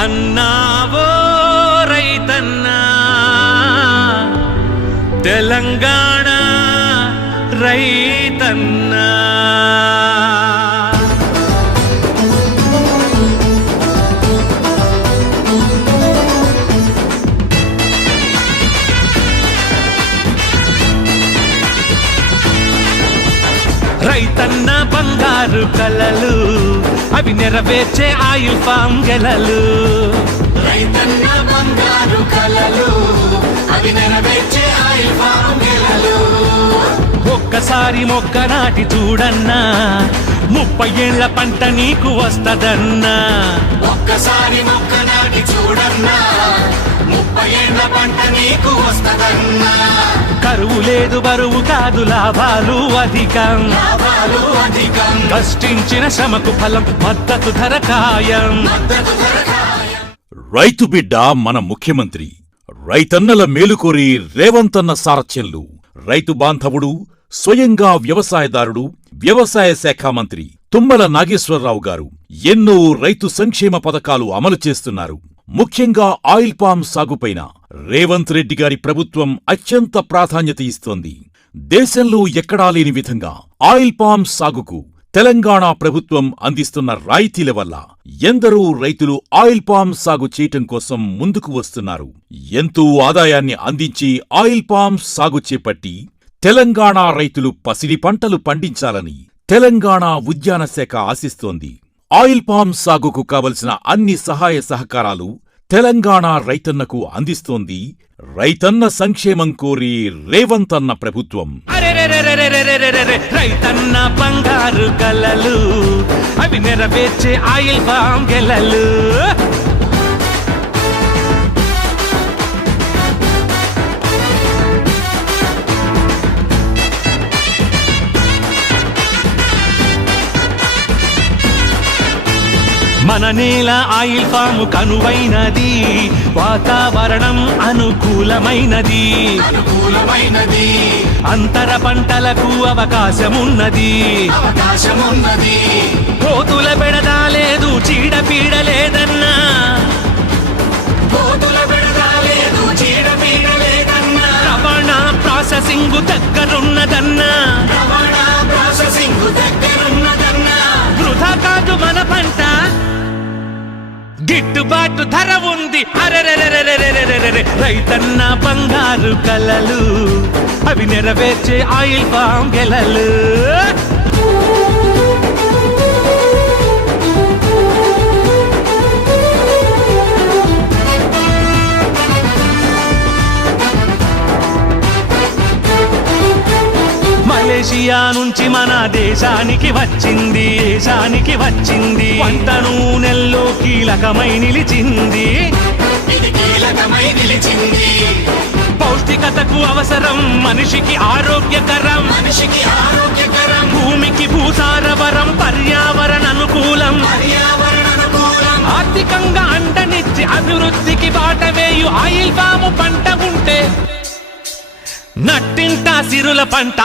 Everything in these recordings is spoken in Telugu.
అన్నావో రైతన్నా తెలంగాణ రైతన్నా. రైతన్న బంగారు కలలు అవి నెరవేర్చే ఆయిల్ ఫామ్ గెలలు. రైతన్న బంగారు కలలు అవి నెరవేర్చే ఆయిల్ ఫామ్ గెలలు. ఒక్కసారి మొక్క నాటి చూడన్నా 30 ఏళ్ల పంట నీకు వస్తదన్నా. ఒక్కసారి మొక్క నాటి చూడన్నా 30 ఏళ్ల పంట నీకు వస్తదన్నా. కరువు లేదు బరువు కాదు లాభాలు అధికం. కష్టించిన శ్రమకు ఫలం మద్దతు ధర ఖాయం. రైతు బిడ్డ మన ముఖ్యమంత్రి రైతన్నల మేలుకోరి రేవంతన్న సారథ్యంలో రైతు బాంధవుడు స్వయంగా వ్యవసాయదారుడు వ్యవసాయ శాఖ మంత్రి తుమ్మల నాగేశ్వరరావు గారు ఎన్నో రైతు సంక్షేమ పథకాలు అమలు చేస్తున్నారు. ముఖ్యంగా ఆయిల్ పామ్ సాగుపైన రేవంత్ రెడ్డి గారి ప్రభుత్వం అత్యంత ప్రాధాన్యత ఇస్తోంది. దేశంలో ఎక్కడా లేని విధంగా ఆయిల్ పామ్ సాగుకు తెలంగాణ ప్రభుత్వం అందిస్తున్న రాయితీల వల్ల ఎందరో రైతులు ఆయిల్ పామ్ సాగు చేయటం కోసం ముందుకు వస్తున్నారు. ఎంతో ఆదాయాన్ని అందించే ఆయిల్ పామ్ సాగు చేపట్టి తెలంగాణ రైతులు పసిడి పంటలు పండించాలని తెలంగాణ ఉద్యాన శాఖ ఆశిస్తోంది. ఆయిల్ పామ్ సాగుకు కావలసిన అన్ని సహాయ సహకారాలు తెలంగాణ రైతన్నకు అందిస్తోంది రైతన్న సంక్షేమం కోరి రేవంతన్న ప్రభుత్వం. రైతన్న బంగారు కలలు అవి నెరవేర్చే ఆయిల్ ఫామ్ గెలలు. మన నేల ఆయిల్ ఫామ్ కనువైనది, వాతావరణం అనుకూలమైనది. అంతర పంటలకు అవకాశమున్నది. కోతుల బెడద లేదు, చీడపీడ లేదన్నా. రవాణా ప్రాసెసింగ్ దగ్గరున్నదన్నా. వృధా కాదు మన పంట, గిట్టుబాటు ధర ఉంది. రైతన్న బంగారు కలలు అవి నెరవేర్చే ఆయిల్ ఫామ్ గెలలు. మలేషియా నుంచి మన దేశానికి వచ్చింది. వంట నూనెల్లో కీలకమై నిలిచింది. పౌష్టికతకు అవసరం, మనిషికి ఆరోగ్యకరం. భూమికి భూసారవరం, పర్యావరణ అనుకూలం. ఆర్థికంగా అండనిచ్చి అభివృద్ధికి బాటవేయు ఆయిల్ పాము పంట ఉంటే నట్టింట సిరుల పంట.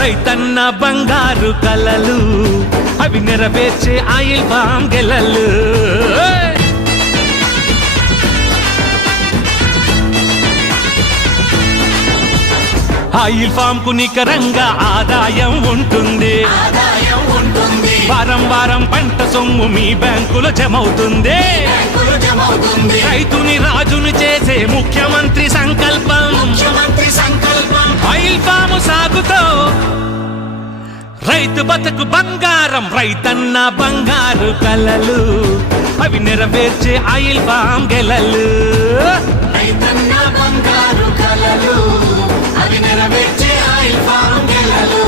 రైతన్న బంగారు కలలు అవి నెరవేర్చే ఆయిల్ ఫామ్ గెలలు. ఆయిల్ ఫామ్ కు నికరంగా ఆదాయం ఉంటుంది. వారం వారం పంట సొమ్ము మీ బ్యాంకులో జమవుతుంది. రైతుని రాజును చేసే ముఖ్యమంత్రి సంకల్పం. ఆయిల్ ఫామ్ సాగుతో రైతు బతుకు బంగారం. రైతన్న బంగారు కలలు అవి నెరవేర్చే ఆయిల్ ఫామ్ గెలలు. రైతన్న బంగారు కలలు అవి నెరవేర్చే ఆయిల్ ఫామ్ గెలలు.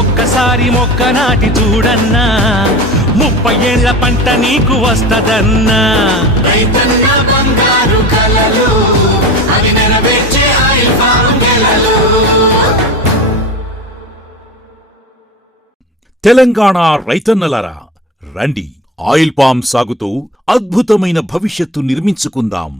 ఒక్కసారి మొక్క నాటి చూడన్నా 30 ఏళ్ల పంట నీకు వస్తదన్నా. రైతన్న బంగారు కలలు అవి నెరవేర్చే ఆయిల్ ఫామ్ గెలలు. తెలంగాణ రైతన్నలారా రండి, ఆయిల్ పామ్ సాగుతో అద్భుతమైన భవిష్యత్తు నిర్మించుకుందాం.